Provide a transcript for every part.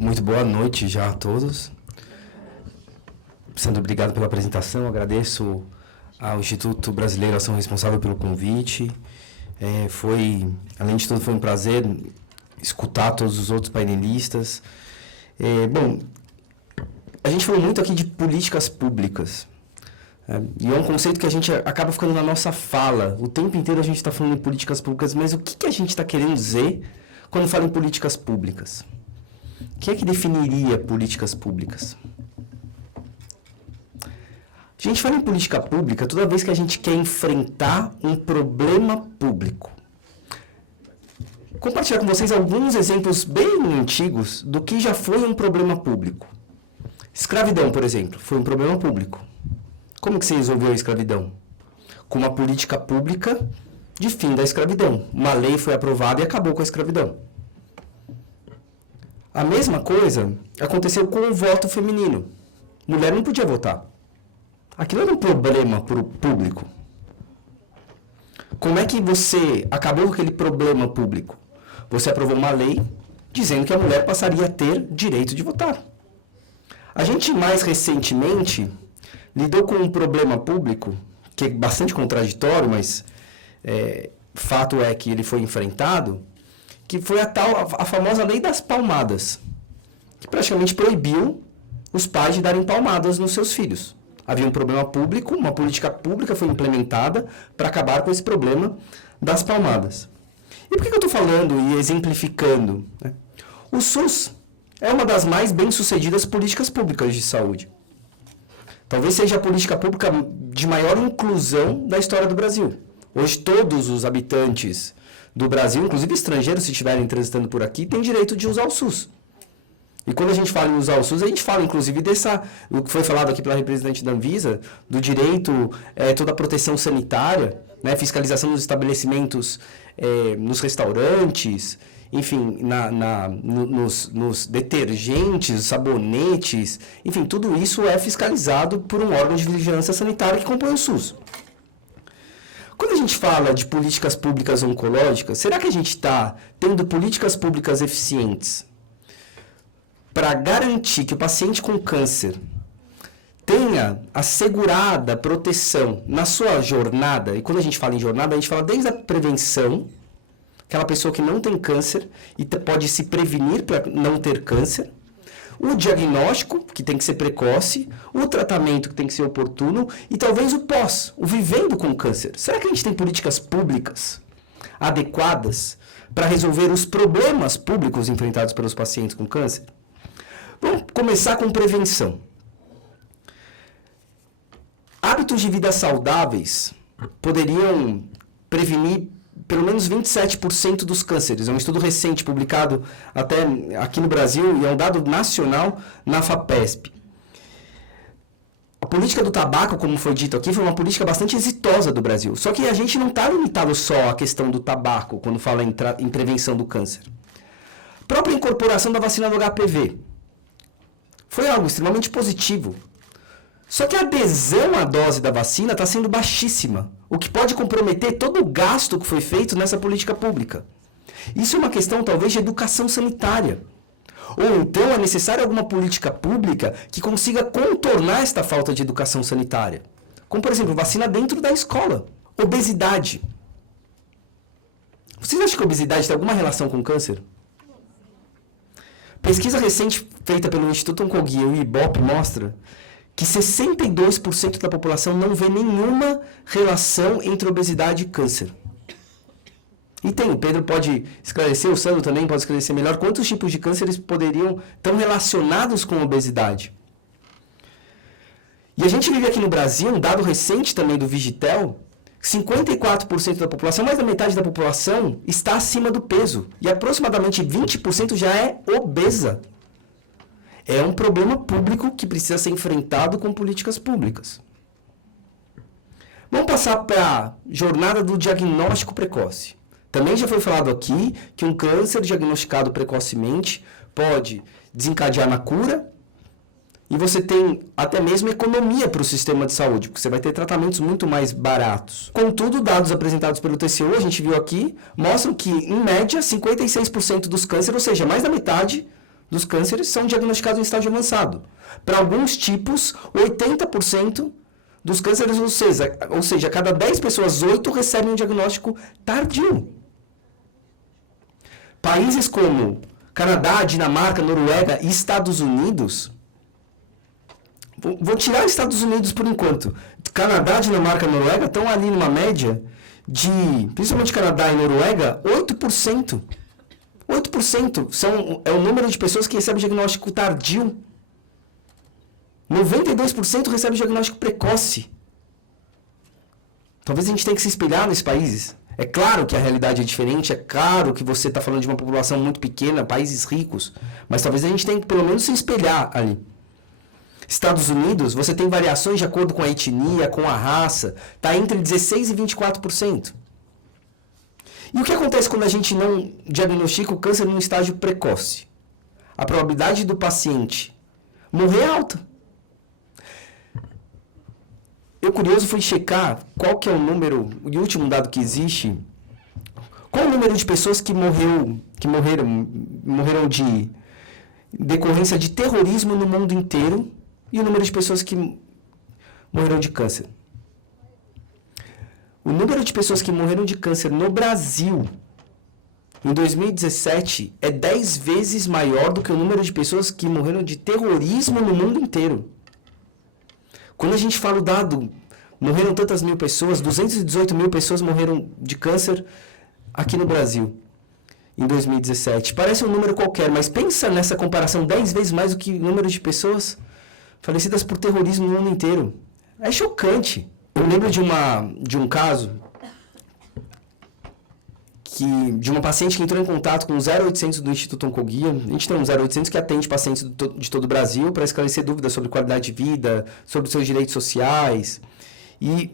Muito boa noite já a todos. Sendo obrigado pela apresentação, agradeço ao Instituto Brasileiro Ação Responsável pelo convite. Além de tudo, foi um prazer escutar todos os outros painelistas. A gente falou muito aqui de políticas públicas. E é um conceito que a gente acaba ficando na nossa fala. O tempo inteiro a gente está falando em políticas públicas, mas o que a gente está querendo dizer quando fala em políticas públicas? Quem é que definiria políticas públicas? A gente fala em política pública toda vez que a gente quer enfrentar um problema público. Vou compartilhar com vocês alguns exemplos bem antigos do que já foi um problema público. Escravidão, por exemplo, foi um problema público. Como que se resolveu a escravidão? Com uma política pública de fim da escravidão. Uma lei foi aprovada e acabou com a escravidão. A mesma coisa aconteceu com o voto feminino. Mulher não podia votar. Aquilo era um problema público. Como é que você acabou com aquele problema público? Você aprovou uma lei dizendo que a mulher passaria a ter direito de votar. A gente, mais recentemente, lidou com um problema público, que é bastante contraditório, mas fato é que ele foi enfrentado, que foi a famosa lei das palmadas, que praticamente proibiu os pais de darem palmadas nos seus filhos. Havia um problema público, uma política pública foi implementada para acabar com esse problema das palmadas. E por que eu estou falando e exemplificando? O SUS é uma das mais bem-sucedidas políticas públicas de saúde. Talvez seja a política pública de maior inclusão da história do Brasil. Hoje todos os habitantes do Brasil, inclusive estrangeiros, se estiverem transitando por aqui, têm direito de usar o SUS. E quando a gente fala em usar o SUS, a gente fala inclusive o que foi falado aqui pela representante da Anvisa, do direito, toda a proteção sanitária, fiscalização dos estabelecimentos, nos restaurantes, enfim, nos detergentes, sabonetes, enfim, tudo isso é fiscalizado por um órgão de vigilância sanitária que compõe o SUS. Quando a gente fala de políticas públicas oncológicas, será que a gente está tendo políticas públicas eficientes para garantir que o paciente com câncer tenha assegurada proteção na sua jornada? E quando a gente fala em jornada, a gente fala desde a prevenção, aquela pessoa que não tem câncer e pode se prevenir para não ter câncer, o diagnóstico, que tem que ser precoce, o tratamento, que tem que ser oportuno, e talvez o pós, o vivendo com câncer. Será que a gente tem políticas públicas adequadas para resolver os problemas públicos enfrentados pelos pacientes com câncer? Vamos começar com prevenção. Hábitos de vida saudáveis poderiam prevenir pelo menos 27% dos cânceres. É um estudo recente, publicado até aqui no Brasil, e é um dado nacional na FAPESP. A política do tabaco, como foi dito aqui, foi uma política bastante exitosa do Brasil. Só que a gente não está limitado só à questão do tabaco, quando fala em prevenção do câncer. A própria incorporação da vacina do HPV foi algo extremamente positivo. Só que a adesão à dose da vacina está sendo baixíssima, o que pode comprometer todo o gasto que foi feito nessa política pública. Isso é uma questão, talvez, de educação sanitária. Ou então é necessária alguma política pública que consiga contornar esta falta de educação sanitária. Como, por exemplo, vacina dentro da escola. Obesidade. Vocês acham que a obesidade tem alguma relação com câncer? Pesquisa recente feita pelo Instituto Oncoguia e o Ibope mostra que 62% da população não vê nenhuma relação entre obesidade e câncer. E o Pedro pode esclarecer, o Sandro também pode esclarecer melhor quantos tipos de cânceres estão relacionados com obesidade. E a gente vive aqui no Brasil, um dado recente também do Vigitel, 54% da população, mais da metade da população, está acima do peso. E aproximadamente 20% já é obesa. É um problema público que precisa ser enfrentado com políticas públicas. Vamos passar para a jornada do diagnóstico precoce. Também já foi falado aqui que um câncer diagnosticado precocemente pode desencadear na cura e você tem até mesmo economia para o sistema de saúde, porque você vai ter tratamentos muito mais baratos. Contudo, dados apresentados pelo TCU, a gente viu aqui, mostram que, em média, 56% dos cânceres, ou seja, mais da metade dos cânceres são diagnosticados em estágio avançado. Para alguns tipos, 80% dos cânceres, ou seja, a cada 10 pessoas, 8 recebem um diagnóstico tardio. Países como Canadá, Dinamarca, Noruega e Estados Unidos, vou tirar Estados Unidos por enquanto. Canadá, Dinamarca e Noruega estão ali numa média de, principalmente Canadá e Noruega, 8%. 8% é o número de pessoas que recebem diagnóstico tardio. 92% recebem diagnóstico precoce. Talvez a gente tenha que se espelhar nesses países. É claro que a realidade é diferente, é claro que você está falando de uma população muito pequena, países ricos, mas talvez a gente tenha que pelo menos se espelhar ali. Estados Unidos, você tem variações de acordo com a etnia, com a raça, está entre 16% e 24%. E o que acontece quando a gente não diagnostica o câncer num estágio precoce? A probabilidade do paciente morrer é alta. Eu, curioso, fui checar qual que é o número, o último dado que existe, qual o número de pessoas que morreram de decorrência de terrorismo no mundo inteiro e o número de pessoas que morreram de câncer. O número de pessoas que morreram de câncer no Brasil, em 2017, é 10 vezes maior do que o número de pessoas que morreram de terrorismo no mundo inteiro. Quando a gente fala o dado, morreram tantas mil pessoas, 218 mil pessoas morreram de câncer aqui no Brasil, em 2017. Parece um número qualquer, mas pensa nessa comparação, 10 vezes mais do que o número de pessoas falecidas por terrorismo no mundo inteiro. É chocante. Eu lembro de um caso de uma paciente que entrou em contato com o 0800 do Instituto Oncoguia. A gente tem um 0800 que atende pacientes de todo o Brasil para esclarecer dúvidas sobre qualidade de vida, sobre seus direitos sociais e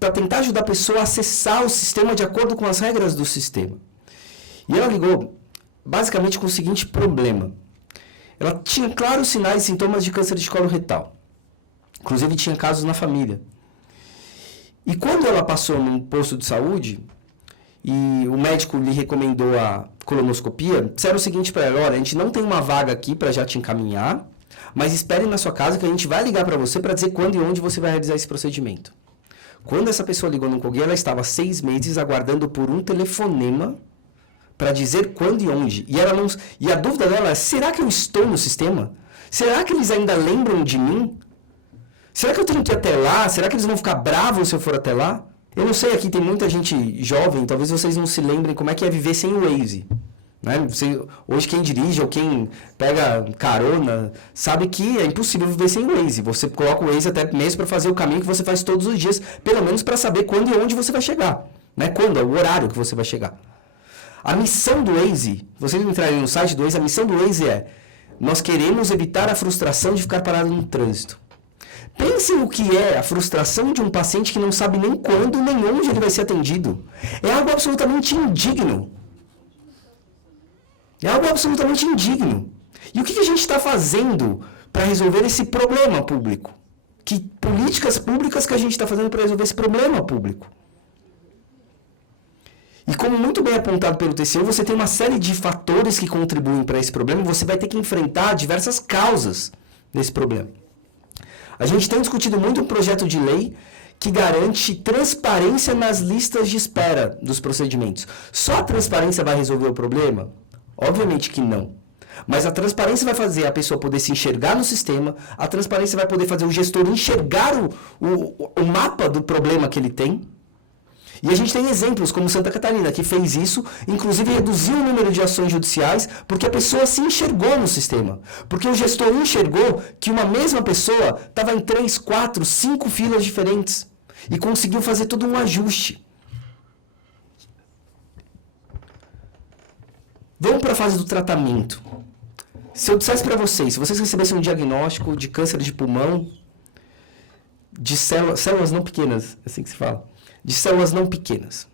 para tentar ajudar a pessoa a acessar o sistema de acordo com as regras do sistema. E ela ligou basicamente com o seguinte problema. Ela tinha claros sinais e sintomas de câncer de colo retal. Inclusive tinha casos na família. E quando ela passou num posto de saúde e o médico lhe recomendou a colonoscopia, disseram o seguinte para ela: olha, a gente não tem uma vaga aqui para já te encaminhar, mas espere na sua casa que a gente vai ligar para você para dizer quando e onde você vai realizar esse procedimento. Quando essa pessoa ligou no Oncoguia, ela estava 6 meses aguardando por um telefonema para dizer quando e onde. E a dúvida dela é: será que eu estou no sistema? Será que eles ainda lembram de mim? Será que eu tenho que ir até lá? Será que eles vão ficar bravos se eu for até lá? Eu não sei, aqui tem muita gente jovem, talvez vocês não se lembrem como é que é viver sem o Waze. Né? Hoje quem dirige ou quem pega carona sabe que é impossível viver sem o Waze. Você coloca o Waze até mesmo para fazer o caminho que você faz todos os dias, pelo menos para saber quando e onde você vai chegar. Né? Quando, o horário que você vai chegar. A missão do Waze, vocês entrarem no site do Waze, a missão do Waze é: nós queremos evitar a frustração de ficar parado no trânsito. Pensem o que é a frustração de um paciente que não sabe nem quando nem onde ele vai ser atendido. É algo absolutamente indigno. É algo absolutamente indigno. E o que a gente está fazendo para resolver esse problema público? Que políticas públicas que a gente está fazendo para resolver esse problema público? E como muito bem apontado pelo TCU, você tem uma série de fatores que contribuem para esse problema e você vai ter que enfrentar diversas causas desse problema. A gente tem discutido muito um projeto de lei que garante transparência nas listas de espera dos procedimentos. Só a transparência vai resolver o problema? Obviamente que não. Mas a transparência vai fazer a pessoa poder se enxergar no sistema, a transparência vai poder fazer o gestor enxergar o mapa do problema que ele tem. E a gente tem exemplos como Santa Catarina, que fez isso, inclusive reduziu o número de ações judiciais, porque a pessoa se enxergou no sistema. Porque o gestor enxergou que uma mesma pessoa estava em 3, 4, 5 filas diferentes e conseguiu fazer todo um ajuste. Vamos para a fase do tratamento. Se eu dissesse para vocês, se vocês recebessem um diagnóstico de câncer de pulmão, de células não pequenas, assim que se fala, de células não pequenas.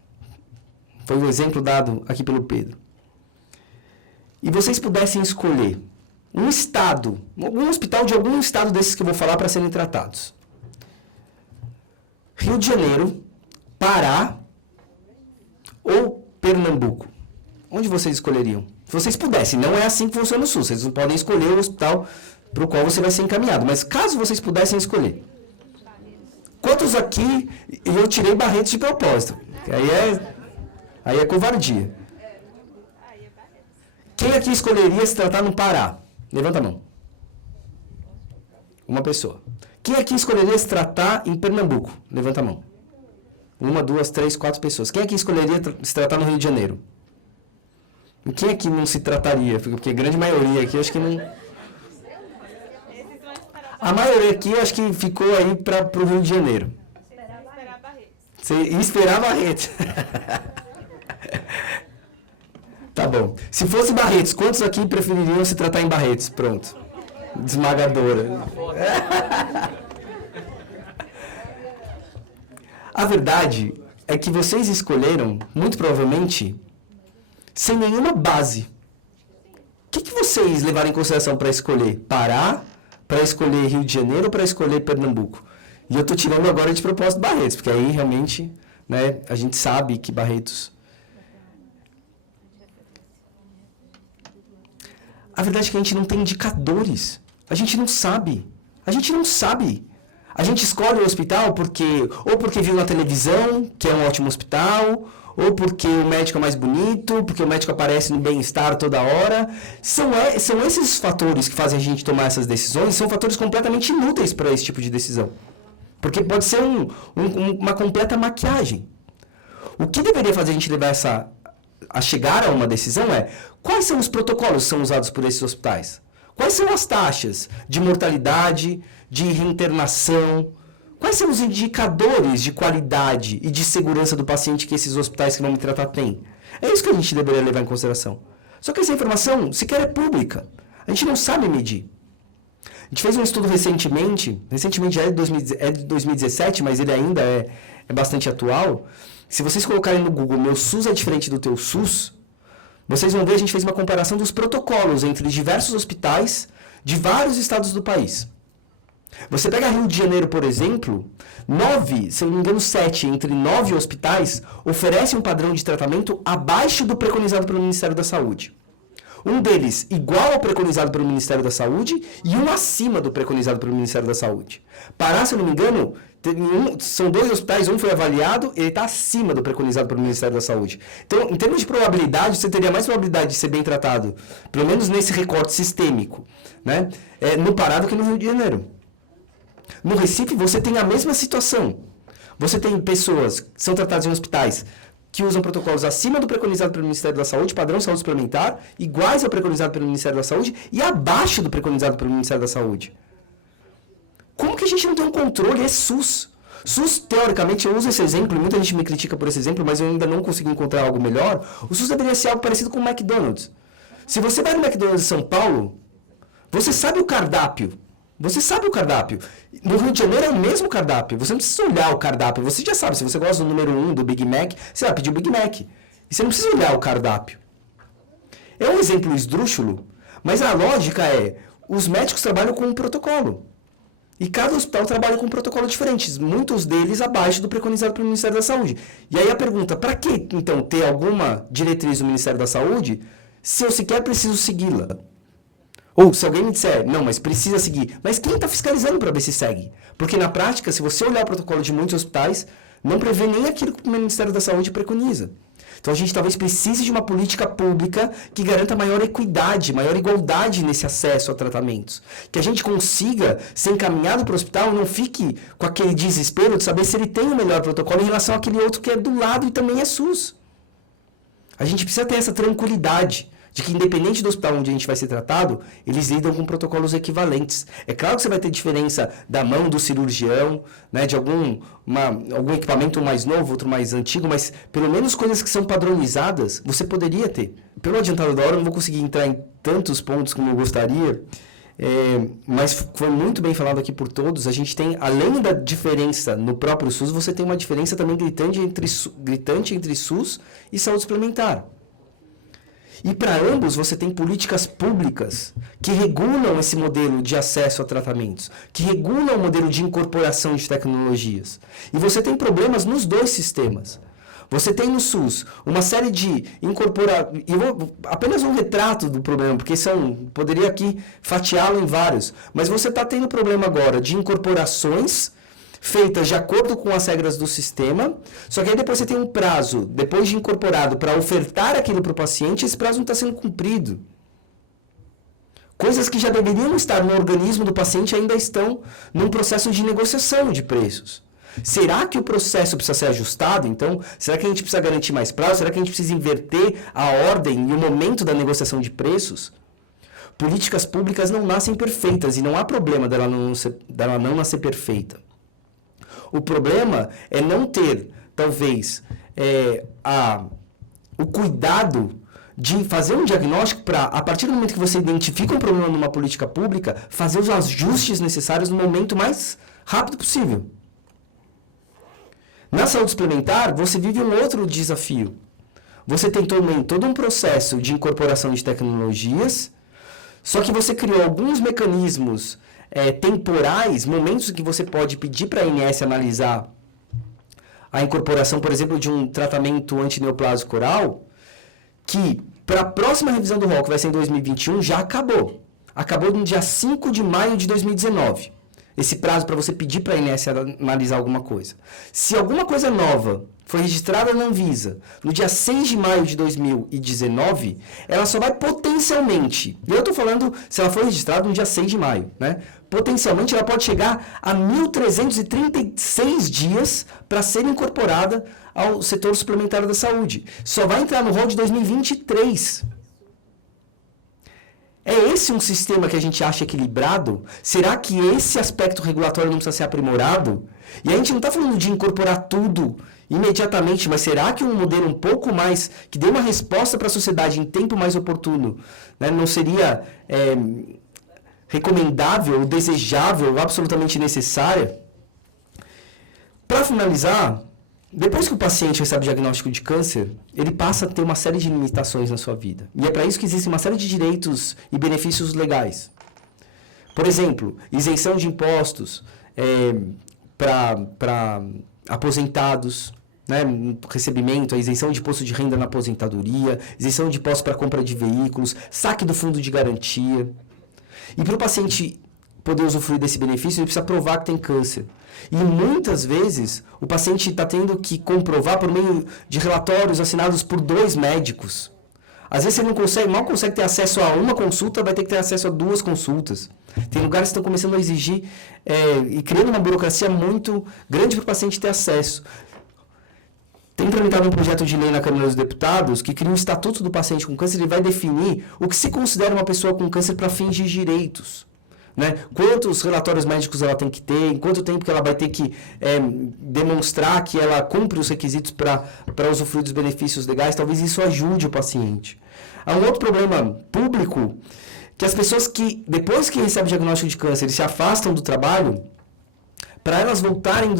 Foi o exemplo dado aqui pelo Pedro. E vocês pudessem escolher um estado, algum hospital de algum estado desses que eu vou falar para serem tratados. Rio de Janeiro, Pará ou Pernambuco. Onde vocês escolheriam? Se vocês pudessem, não é assim que funciona o SUS. Vocês não podem escolher o hospital para o qual você vai ser encaminhado. Mas caso vocês pudessem escolher, quantos aqui eu tirei Barretos de propósito? Aí é covardia. Quem aqui escolheria se tratar no Pará? Levanta a mão. Uma pessoa. Quem aqui escolheria se tratar em Pernambuco? Levanta a mão. 1, 2, 3, 4 pessoas. Quem aqui escolheria se tratar no Rio de Janeiro? E quem aqui não se trataria? Porque a grande maioria aqui, eu acho que não... A maioria aqui, eu acho que ficou aí para o Rio de Janeiro. Esperar Barretos. Tá bom. Se fosse Barretos, quantos aqui prefeririam se tratar em Barretos? Pronto. Esmagadora. A verdade é que vocês escolheram, muito provavelmente, sem nenhuma base. O que vocês levaram em consideração para escolher? Pará, para escolher Rio de Janeiro ou para escolher Pernambuco? E eu estou tirando agora de propósito Barretos, porque aí realmente, né, a gente sabe que Barretos... A verdade é que a gente não tem indicadores. A gente não sabe. A gente não sabe. A gente escolhe o hospital ou porque viu na televisão que é um ótimo hospital, ou porque o médico é mais bonito, porque o médico aparece no bem-estar toda hora. São esses fatores que fazem a gente tomar essas decisões, são fatores completamente inúteis para esse tipo de decisão. Porque pode ser uma completa maquiagem. O que deveria fazer a gente levar a chegar a uma decisão é: quais são os protocolos que são usados por esses hospitais? Quais são as taxas de mortalidade, de reinternação? Quais são os indicadores de qualidade e de segurança do paciente que esses hospitais que vão me tratar têm? É isso que a gente deveria levar em consideração. Só que essa informação sequer é pública. A gente não sabe medir. A gente fez um estudo recentemente já é de 2017, mas ele ainda é bastante atual. Se vocês colocarem no Google, meu SUS é diferente do teu SUS, vocês vão ver, a gente fez uma comparação dos protocolos entre diversos hospitais de vários estados do país. Você pega Rio de Janeiro, por exemplo, 9, se eu não me engano 7, entre 9 hospitais oferecem um padrão de tratamento abaixo do preconizado pelo Ministério da Saúde. Um deles igual ao preconizado pelo Ministério da Saúde e um acima do preconizado pelo Ministério da Saúde. Pará, se eu não me engano, são 2 hospitais, um foi avaliado, ele está acima do preconizado pelo Ministério da Saúde. Então, em termos de probabilidade, você teria mais probabilidade de ser bem tratado, pelo menos nesse recorte sistêmico, né? No Pará do que no Rio de Janeiro. No Recife, você tem a mesma situação. Você tem pessoas que são tratadas em hospitais que usam protocolos acima do preconizado pelo Ministério da Saúde, padrão saúde suplementar, iguais ao preconizado pelo Ministério da Saúde e abaixo do preconizado pelo Ministério da Saúde. Como que a gente não tem um controle? É SUS. SUS, teoricamente, eu uso esse exemplo, e muita gente me critica por esse exemplo, mas eu ainda não consegui encontrar algo melhor. O SUS deveria ser algo parecido com o McDonald's. Se você vai no McDonald's em São Paulo, você sabe o cardápio. Você sabe o cardápio. No Rio de Janeiro é o mesmo cardápio. Você não precisa olhar o cardápio. Você já sabe. Se você gosta do número 1 do Big Mac, você vai pedir o Big Mac. E você não precisa olhar o cardápio. É um exemplo esdrúxulo, mas a lógica é: os médicos trabalham com um protocolo. E cada hospital trabalha com um protocolo diferente. Muitos deles abaixo do preconizado pelo Ministério da Saúde. E aí a pergunta: para que, então, ter alguma diretriz do Ministério da Saúde se eu sequer preciso segui-la? Ou se alguém me disser, não, mas precisa seguir. Mas quem está fiscalizando para ver se segue? Porque na prática, se você olhar o protocolo de muitos hospitais, não prevê nem aquilo que o Ministério da Saúde preconiza. Então a gente talvez precise de uma política pública que garanta maior equidade, maior igualdade nesse acesso a tratamentos. Que a gente consiga ser encaminhado para o hospital e não fique com aquele desespero de saber se ele tem o melhor protocolo em relação àquele outro que é do lado e também é SUS. A gente precisa ter essa tranquilidade de que, independente do hospital onde a gente vai ser tratado, eles lidam com protocolos equivalentes. É claro que você vai ter diferença da mão do cirurgião, né, de algum equipamento mais novo, outro mais antigo, mas pelo menos coisas que são padronizadas, você poderia ter. Pelo adiantado da hora, eu não vou conseguir entrar em tantos pontos como eu gostaria, mas foi muito bem falado aqui por todos. A gente tem, além da diferença no próprio SUS, você tem uma diferença também gritante entre SUS e saúde suplementar. E para ambos você tem políticas públicas que regulam esse modelo de acesso a tratamentos, que regulam o modelo de incorporação de tecnologias. E você tem problemas nos dois sistemas. Você tem no SUS uma série de apenas um retrato do problema, porque poderia aqui fatiá-lo em vários, mas você está tendo problema agora de incorporações feitas de acordo com as regras do sistema, só que aí depois você tem um prazo, depois de incorporado, para ofertar aquilo para o paciente, esse prazo não está sendo cumprido. Coisas que já deveriam estar no organismo do paciente ainda estão num processo de negociação de preços. Será que o processo precisa ser ajustado, então? Será que a gente precisa garantir mais prazo? Será que a gente precisa inverter a ordem e o momento da negociação de preços? Políticas públicas não nascem perfeitas e não há problema dela não nascer perfeita. O problema é não ter, talvez, o cuidado de fazer um diagnóstico para, a partir do momento que você identifica um problema numa política pública, fazer os ajustes necessários no momento mais rápido possível. Na saúde suplementar, você vive um outro desafio. Você tem todo um processo de incorporação de tecnologias, só que você criou alguns mecanismos temporais, momentos em que você pode pedir para a ANS analisar a incorporação, por exemplo, de um tratamento antineoplásico oral, que para a próxima revisão do rol, que vai ser em 2021, já acabou. Acabou no dia 5 de maio de 2019. Esse prazo para você pedir para a ANS analisar alguma coisa. Se alguma coisa nova foi registrada na Anvisa no dia 6 de maio de 2019, ela só vai potencialmente, e eu estou falando se ela foi registrada no dia 6 de maio, né? Potencialmente ela pode chegar a 1.336 dias para ser incorporada ao setor suplementar da saúde. Só vai entrar no rol de 2023. É esse um sistema que a gente acha equilibrado? Será que esse aspecto regulatório não precisa ser aprimorado? E a gente não está falando de incorporar tudo imediatamente, mas será que um modelo um pouco mais, que dê uma resposta para a sociedade em tempo mais oportuno, né, não seria recomendável, desejável, absolutamente necessária? Para finalizar, depois que o paciente recebe o diagnóstico de câncer, ele passa a ter uma série de limitações na sua vida. E é para isso que existem uma série de direitos e benefícios legais. Por exemplo, isenção de impostos para aposentados, né, recebimento, a isenção de imposto de renda na aposentadoria, isenção de imposto para compra de veículos, saque do fundo de garantia. E para o paciente poder usufruir desse benefício, ele precisa provar que tem câncer. E muitas vezes o paciente está tendo que comprovar por meio de relatórios assinados por 2 médicos. Às vezes ele mal consegue ter acesso a uma consulta, vai ter que ter acesso a 2 consultas. Tem lugares que estão começando a exigir e criando uma burocracia muito grande para o paciente ter acesso. Tem implementado um projeto de lei na Câmara dos Deputados que cria um estatuto do paciente com câncer e vai definir o que se considera uma pessoa com câncer para fins de direitos. Né? Quantos relatórios médicos ela tem que ter, em quanto tempo que ela vai ter que demonstrar que ela cumpre os requisitos para usufruir dos benefícios legais, talvez isso ajude o paciente. Há um outro problema público, que as pessoas que, depois que recebem o diagnóstico de câncer, eles se afastam do trabalho, para elas voltarem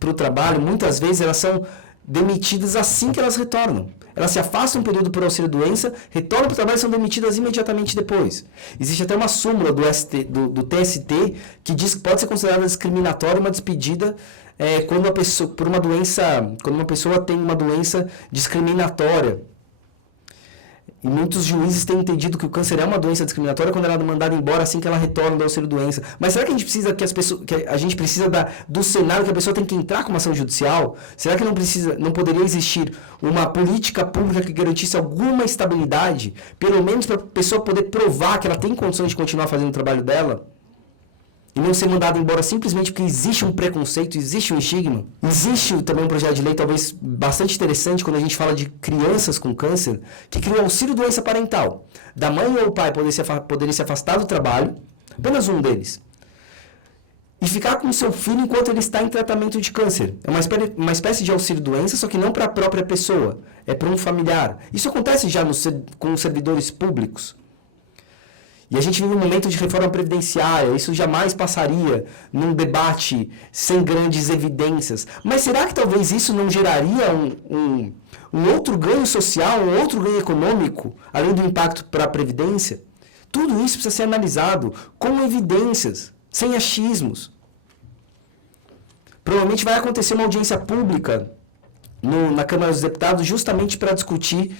para o trabalho, muitas vezes elas são demitidas assim que elas retornam. Elas se afastam um período por auxílio-doença, retornam para o trabalho e são demitidas imediatamente depois. Existe até uma súmula do TST que diz que pode ser considerada discriminatória uma despedida quando uma pessoa tem uma doença discriminatória. E muitos juízes têm entendido que o câncer é uma doença discriminatória quando ela é mandada embora assim que ela retorna do auxílio-doença. Mas será que a gente precisa do cenário que a pessoa tem que entrar com uma ação judicial? Será que não poderia existir uma política pública que garantisse alguma estabilidade, pelo menos para a pessoa poder provar que ela tem condições de continuar fazendo o trabalho dela? E não ser mandado embora simplesmente porque existe um preconceito, existe um estigma. Existe também um projeto de lei, talvez bastante interessante, quando a gente fala de crianças com câncer, que cria o auxílio-doença parental. Da mãe ou o pai poderia se afastar do trabalho, apenas um deles, e ficar com o seu filho enquanto ele está em tratamento de câncer. É uma espécie de auxílio-doença, só que não para a própria pessoa, é para um familiar. Isso acontece já com os servidores públicos. E a gente vive um momento de reforma previdenciária, isso jamais passaria num debate sem grandes evidências. Mas será que talvez isso não geraria um outro ganho social, um outro ganho econômico, além do impacto para a Previdência? Tudo isso precisa ser analisado com evidências, sem achismos. Provavelmente vai acontecer uma audiência pública na Câmara dos Deputados justamente para discutir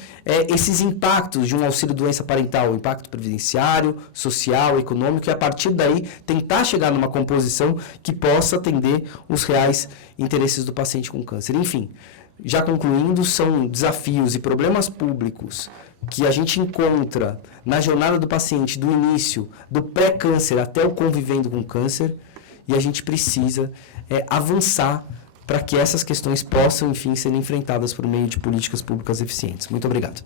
esses impactos de um auxílio-doença parental, o impacto previdenciário, social, econômico, e a partir daí tentar chegar numa composição que possa atender os reais interesses do paciente com câncer. Enfim, já concluindo, são desafios e problemas públicos que a gente encontra na jornada do paciente, do início, do pré-câncer até o convivendo com câncer, e a gente precisa avançar para que essas questões possam, enfim, ser enfrentadas por meio de políticas públicas eficientes. Muito obrigado.